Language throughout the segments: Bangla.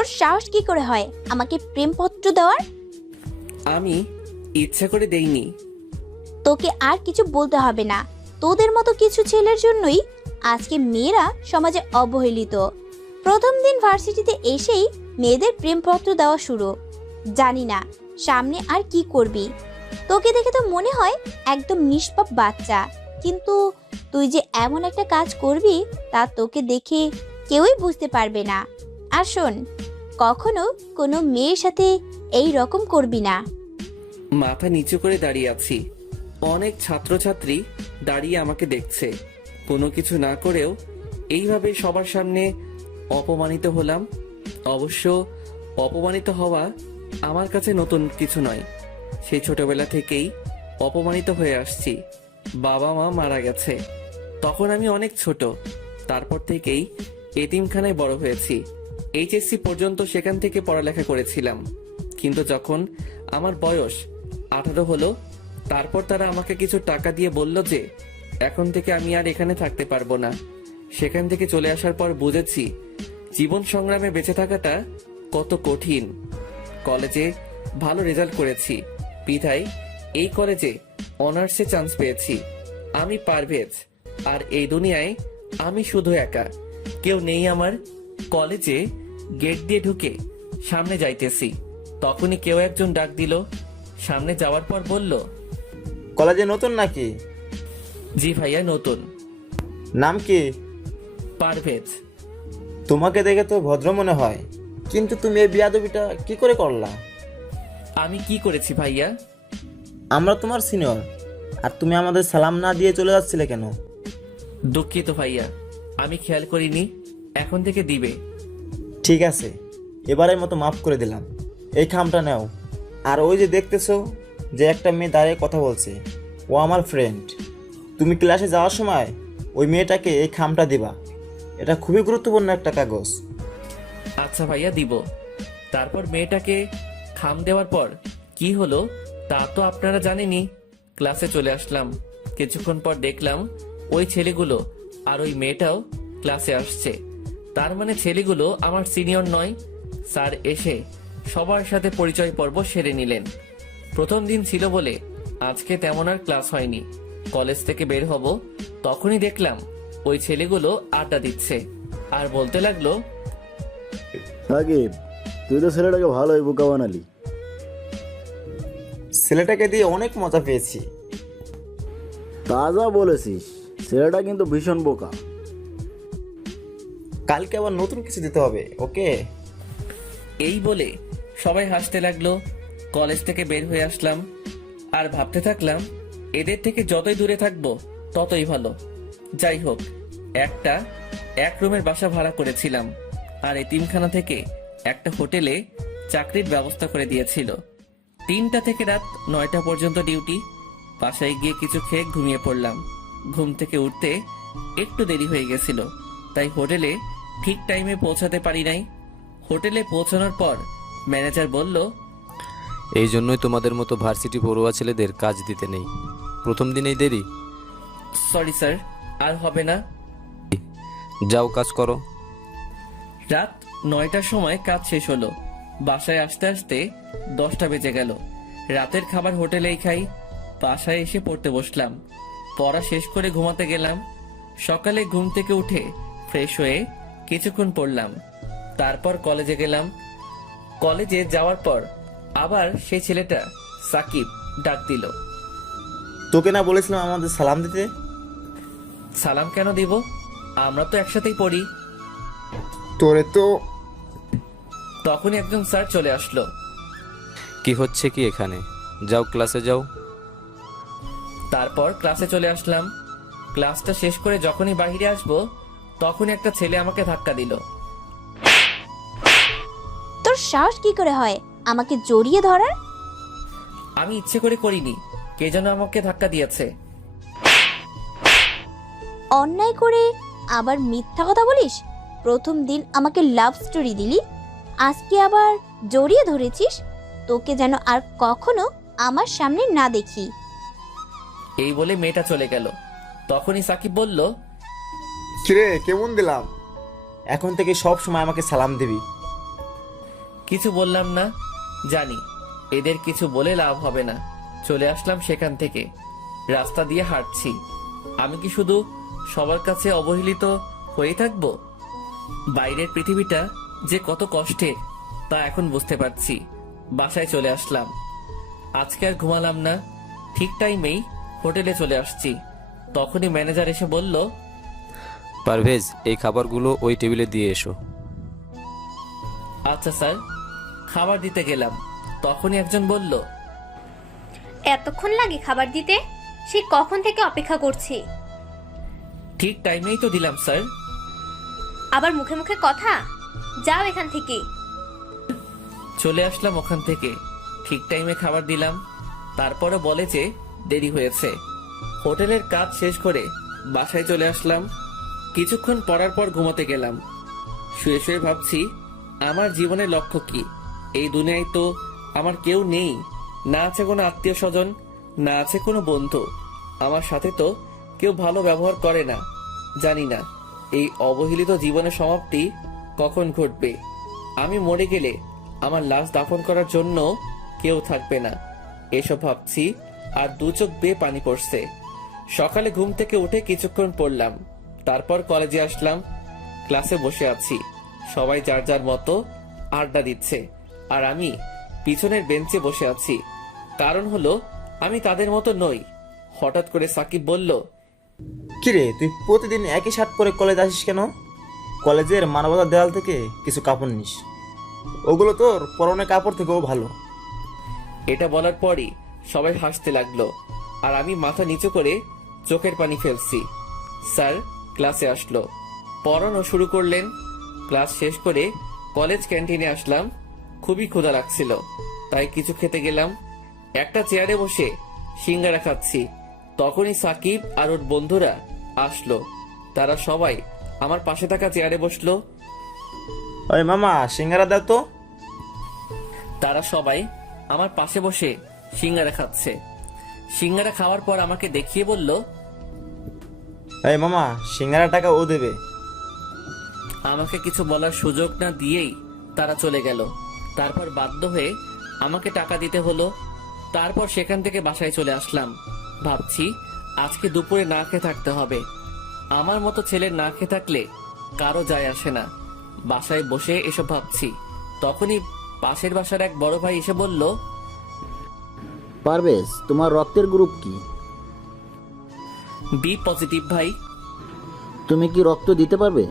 তোর সাহস কি করে হয় আমাকে প্রেমপত্র দেওয়ার? আমি ইচ্ছা করে দেইনি। তোকে আর কিছু বলতে হবে না। তোদের মতো কিছু ছেলের জন্যই আজকে মেয়েরা সমাজে অবহেলিত। প্রথম দিন ভার্সিটিতে এসেই মেয়েদের প্রেমপত্র দেওয়া শুরু। জানি না সামনে আর কি করবি। তোকে দেখে তো মনে হয় একদম নিষ্পাপ বাচ্চা, কিন্তু তুই যে এমন একটা কাজ করবি তা তোকে দেখে কেউই বুঝতে পারবে না। আর শোন, কখনো কোনো মেয়ের সাথে এই রকম করবি না। মাথা নিচু করে দাঁড়িয়ে আছি। অনেক ছাত্রছাত্রী দাঁড়িয়ে আমাকে দেখছে। কোনো কিছু না করেও এইভাবে সবার সামনে অপমানিত হলাম। অবশ্য অপমানিত হওয়া আমার কাছে নতুন কিছু নয়। সেই ছোটবেলা থেকেই অপমানিত হয়ে আসছি। বাবা মা মারা গেছে তখন আমি অনেক ছোট। তারপর থেকেই এতিমখানায় বড় হয়েছি। এইচএসসি পর্যন্ত সেখান থেকে পড়ালেখা করেছিলাম। কিন্তু যখন আমার বয়স 18 হলো, তারপর তারা আমাকে কিছু টাকা দিয়ে বলল যে এখন থেকে আমি আর এখানে থাকতে পারবো না। সেখান থেকে চলে আসার পর বুঝেছি জীবন সংগ্রামে বেঁচে থাকাটা কত কঠিন। কলেজে ভালো রেজাল্ট করেছি বিধায় এই কলেজে অনার্সে চান্স পেয়েছি। আমি পারভেজ, আর এই দুনিয়ায় আমি শুধু একা, কেউ নেই আমার। কলেজে গেট দিয়ে ঢুকে সামনে যাইতেছি, তখনই কেউ একজন ডাক দিল। সামনে যাওয়ার পর বলল, কলেজে নতুন নাকি? জি ভাইয়া নতুন। নাম কি? পারভেজ। তোমাকে দেখে তো ভদ্র মনে হয়, কিন্তু তুমি এই বিয়াদবিটা কি করে করলা? আমি কি করেছি ভাইয়া? আমরা তোমার সিনিয়র, আর তুমি আমাদের সালাম না দিয়ে চলে যাচ্ছিলে কেন? দুঃখিত ভাইয়া, আমি খেয়াল করিনি। এখন থেকে দিবে। ঠিক আছে, এবারের মতো মাফ করে দিলাম। এই খামটা নাও। আর ওই যে দেখতেছো যে একটা মেয়ে দাঁড়িয়ে কথা বলছে, ও আমার ফ্রেন্ড। তুমি ক্লাসে যাওয়ার সময় ওই মেয়েটাকে এই খামটা দিবা। এটা খুবই গুরুত্বপূর্ণ একটা কাগজ। আচ্ছা ভাইয়া দিব। তারপর মেয়েটাকে খাম দেওয়ার পর কি হলো তা তো আপনারা জানেনই। ক্লাসে চলে আসলাম। কিছুক্ষণ পর দেখলাম ওই ছেলেগুলো আর ওই মেয়েটাও ক্লাসে আসছে। তার মানে ছেলেগুলো আমার সিনিয়র নয়। স্যার এসে সবার সাথে পরিচয় পর্ব সেরে নিলেন। প্রথম দিন ছিল বলে আজকে তেমন আর ক্লাস হয়নি। কলেজ থেকে বের হব তখনই দেখলাম ওই ছেলেগুলো আড্ডা দিচ্ছে আর বলতে লাগলো, সাকিব, তুই তো ছেলেটাকে ভালোই বোকা বানালি। ছেলেটাকে দিয়ে অনেক মজা পেয়েছি। তাজা বলেছিস, ছেলেটা কিন্তু ভীষণ বোকা। কালকে আবার নতুন কিছু দিতে হবে, ওকে? এই বলে সবাই হাসতে লাগলো। কলেজ থেকে বের হয়ে আসলাম আর ভাবতে থাকলাম এদের থেকে যতই দূরে থাকবো ততই ভালো। যাই হোক, এক রুমের বাসা ভাড়া করেছিলাম আর এতিমখানা থেকে একটা হোটেলে চাকরির ব্যবস্থা করে দিয়েছিল। 3টা থেকে রাত 9টা পর্যন্ত ডিউটি। বাসায় গিয়ে কিছু খেয়ে ঘুমিয়ে পড়লাম। ঘুম থেকে উঠতে একটু দেরি হয়ে গেছিল, তাই হোটেলে ঠিক টাইমে পৌঁছাতে পারি নাই। হোটেলে পৌঁছানোর পর ম্যানেজার বলল, এই জন্যই তোমাদের মতো ভার্সিটি পড়ুয়া ছেলেদের কাজ দিতে নেই। প্রথম দিনেই দেরি। সরি স্যার, আর হবে না। যাও কাজ করো। রাত 9টার সময় কাজ শেষ হলো। বাসায় আসতে আসতে 10টা বেজে গেল। রাতের খাবার হোটেলেই খাই। বাসায় এসে পড়তে বসলাম। পড়া শেষ করে ঘুমাতে গেলাম। সকালে ঘুম থেকে উঠে ফ্রেশ হয়ে কিছুক্ষণ পড়লাম। তারপর কলেজে গেলাম। কলেজে যাওয়ার পর আবার সেই ছেলেটা সাকিব ডাক দিল। তোকে না বলেছিলাম আমাদের সালাম দিতে? সালাম কেন দিব? আমরা তো একসাথেই পড়ি। তোরে তো। তখনই একজন স্যার চলে আসলো। কি হচ্ছে কি এখানে? যাও ক্লাসে যাও। তারপর ক্লাসে চলে আসলাম। ক্লাসটা শেষ করে যখনই বাইরে আসবো তখনই একটা ছেলে আমাকে ধাক্কা দিল। তোর সাহস কি করে হয় আমাকে জড়িয়ে ধরার? আমি ইচ্ছে করে করিনি, কে যেন আমাকে ধাক্কা দিয়েছে। অন্যায় করে আবার মিথ্যা কথা বলিস? প্রথম দিন আমাকে লাভ স্টোরি দিলি, আজকে আবার জড়িয়ে ধরেছিস। তোকে যেন আর কখনো আমার সামনে না দেখি। এই বলে মেয়েটা চলে গেল। তখনই সাকিব বলল, কিরে কেমন দিলাম? এখন থেকে সব সময় আমাকে সালাম দিবি। কিছু বললাম না, জানি এদের কিছু বলে লাভ হবে না। চলে আসলাম সেখান থেকে। রাস্তা দিয়ে হাঁটছি। আমি কি শুধু সবার কাছে অবহেলিত হয়ে থাকবো? বাইরের পৃথিবীটা যে কত কষ্টের তা এখন বুঝতে পারছি। বাসায় চলে আসলাম। আজকে আর ঘুমালাম না, ঠিক টাইমেই হোটেলে চলে আসছি। তখনই ম্যানেজার এসে বলল, পারভেজ, এই খাবারগুলো ওই টেবিলে দিয়ে এসো। আচ্ছা স্যার। খাবার দিতে গেলাম, তখনই একজন বলল, এতক্ষণ লাগে খাবার দিতে? সে কখন থেকে অপেক্ষা করছি। ঠিক টাইমেই তো দিলাম স্যার। আবার মুখে মুখে কথা, যাও এখান থেকে। চলে আসলাম ওখান থেকে, ঠিক টাইমে খাবার দিলাম। তারপরে বলে যে দেরি হয়েছে। হোটেলের কাজ শেষ করে বাসায় চলে আসলাম। কিছুক্ষণ পড়ার পর ঘুমোতে গেলাম। শুয়ে শুয়ে ভাবছি, আমার জীবনের লক্ষ্য কি? এই দুনিয়ায় তো আমার কেউ নেই, না আছে কোনো আত্মীয় স্বজন, না আছে কোনো বন্ধু। আমার সাথে তো কেউ ভালো ব্যবহার করে না। জানি না এই অবহেলিত জীবনের সমাপ্তি কখন ঘটবে। আমি মরে গেলে আমার লাশ দাফন করার জন্য কেউ থাকবে না। এসব ভাবছি আর দু চোখ বেয়ে পানি পড়ছে। সকালে ঘুম থেকে উঠে কিছুক্ষণ পড়লাম, তারপর কলেজে আসলাম। ক্লাসে বসে আছি, সবাই যার যার মতো আড্ডা দিচ্ছে, আর আমি পিছনের বেঞ্চে বসে আছি। কারণ হলো আমি তাদের মতো নই। হঠাৎ করে সাকিব বলল, কিরে, তুই প্রতিদিন একই শার্ট পরে কলেজ আসিস কেন? কলেজের মানবতার দেওয়াল থেকে কিছু কাপড় নিস, ওগুলো তোর পরনের কাপড় থেকেও ভালো। এটা বলার পরই সবাই হাসতে লাগলো, আর আমি মাথা নিচু করে চোখের পানি ফেলছি। স্যার ক্লাসে আসলো, পড়ানো শুরু করলেন। ক্লাস শেষ করে কলেজ ক্যান্টিনে আসলাম। খুবই ক্ষুধা লাগছিল, তাই কিছু খেতে গেলাম। একটা চেয়ারে বসে সিঙ্গারা খাচ্ছি, তখনই সাকিব আর ওর বন্ধুরা আসলো। তারা সবাই আমার পাশে থাকা চেয়ারে বসলো। ওই মামা, সিঙ্গারা দাও তো। তারা সবাই আমার পাশে বসে সিঙ্গারা খাচ্ছে। সিঙ্গারা খাওয়ার পর আমাকে দেখিয়ে বলল, এই মামা, সিঙ্গারা টাকা ও দেবে। আমাকে কিছু বলার সুযোগ না দিয়েই তারা চলে গেল। তারপর বাধ্য হয়ে আমাকে টাকা দিতে হলো। তারপর সেখান থেকে বাসায় চলে আসলাম। ভাবছি আজকে দুপুরে না খেয়ে থাকতে হবে। আমার মতো ছেলের না খেয়ে থাকলে কারো যায় আসে না। বাসায় বসে এসব ভাবছি, তখনই পাশের বাসার এক বড় ভাই এসে বলল, পারভেজ, তোমার রক্তের গ্রুপ কি? বি পজিটিভ ভাই। তুমি কি রক্ত দিতে পারবে?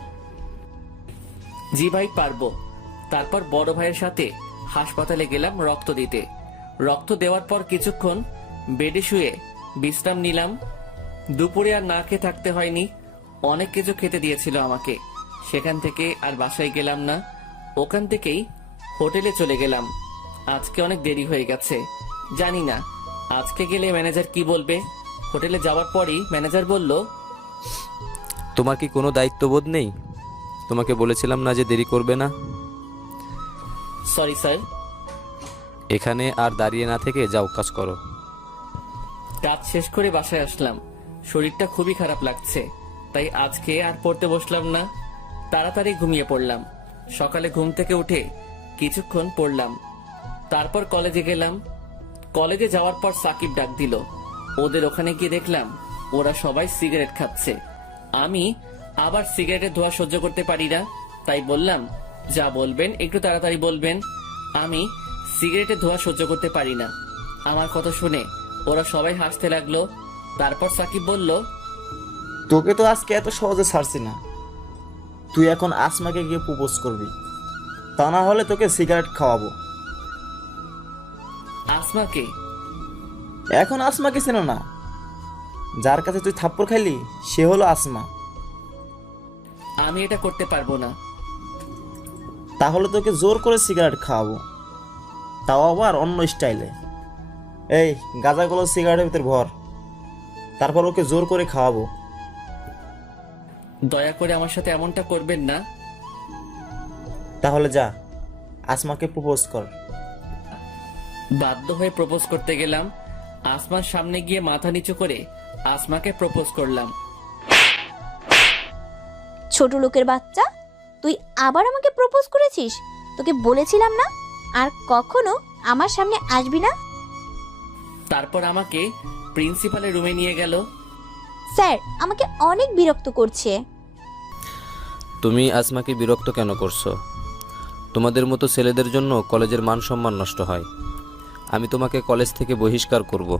জি ভাই, পারবো। তারপর বড় ভাইয়ের সাথে হাসপাতালে গেলাম রক্ত দিতে। রক্ত দেওয়ার পর কিছুক্ষণ বেডে শুয়ে বিশ্রাম নিলাম। দুপুরে আর না খেয়ে থাকতে হয়নি, অনেক কিছু খেতে দিয়েছিল আমাকে। সেখান থেকে আর বাসায় গেলাম না, ওখান থেকেই হোটেলে চলে গেলাম। আজকে অনেক দেরি হয়ে গেছে, জানি না আজকে গেলে ম্যানেজার কি বলবে। হোটেলে যাওয়ার পরই ম্যানেজার বলল, তোমার কি কোনো দায়িত্ববোধ নেই? তোমাকে বলেছিলাম না যে দেরি করবে না? Sorry sir. এখানে আর দাঁড়িয়ে না থেকে যাও, কাজ করো। কাজ শেষ করে বাসায় আসলাম। শরীরটা খুবই খারাপ লাগছে, তাই আজকে আর পড়তে বসলাম না, তাড়াতাড়ি ঘুমিয়ে পড়লাম। সকালে ঘুম থেকে উঠে কিছুক্ষণ পড়লাম, তারপর কলেজে গেলাম। কলেজে যাওয়ার পর সাকিব ডাক দিল। ওদের ওখানে গিয়ে দেখলাম ওরা সবাই সিগারেট খাচ্ছে। আমি আবার সিগারেটের ধোঁয়া সহ্য করতে পারি না, তাই বললাম, যা বলবেন একটু তাড়াতাড়ি বলবেন। আমি সিগারেটের ধোঁয়া সহ্য করতে পারি না। আমার কথা শুনে ওরা সবাই হাসতে লাগলো। তারপর সাকিব বলল, তোকে তো আজকে এত সহজে ছাড়ছি না। তুই এখন আসমাকে গিয়ে প্রপোজ করবি, তা না হলে তোকে সিগারেট খাওয়াবো। আসমাকে? এখন আসমাকে চেনো না? যার কাছে তুই থাপ্পড় খাইলি সে হলো আসমা। আমি এটা করতে পারবো না। তাহলে তোকে জোর করে সিগারেট খাওয়াবো, তাও আবার অন্য স্টাইলে। এই গাঁজাগুলো সিগারেটের ভিতর ভর, তারপর ওকে জোর করে খাওয়াবো। দয়া করে আমার সাথে এমনটা করবেন না। তাহলে যা, আসমাকে প্রপোজ কর। বাধ্য হয়ে প্রপোজ করতে গেলাম। আসমার সামনে গিয়ে মাথা নিচু করে আসমাকে প্রপোজ করলাম। ছোট লোকের বাচ্চা, তুই আবার আমাকে প্রপোজ করেছিস? তোকে বলেছিলাম না আর কখনো আমার সামনে আসবি না। তারপর আমাকে প্রিন্সিপালের রুমে নিয়ে গেল। স্যার আমাকে অনেক বিরক্ত করছে। তুমি আসমাকে বিরক্ত কেন করছো? তোমাদের মতো ছেলেদের জন্য কলেজের মান সম্মান নষ্ট হয়। আমি তোমাকে কলেজ থেকে বহিষ্কার করব।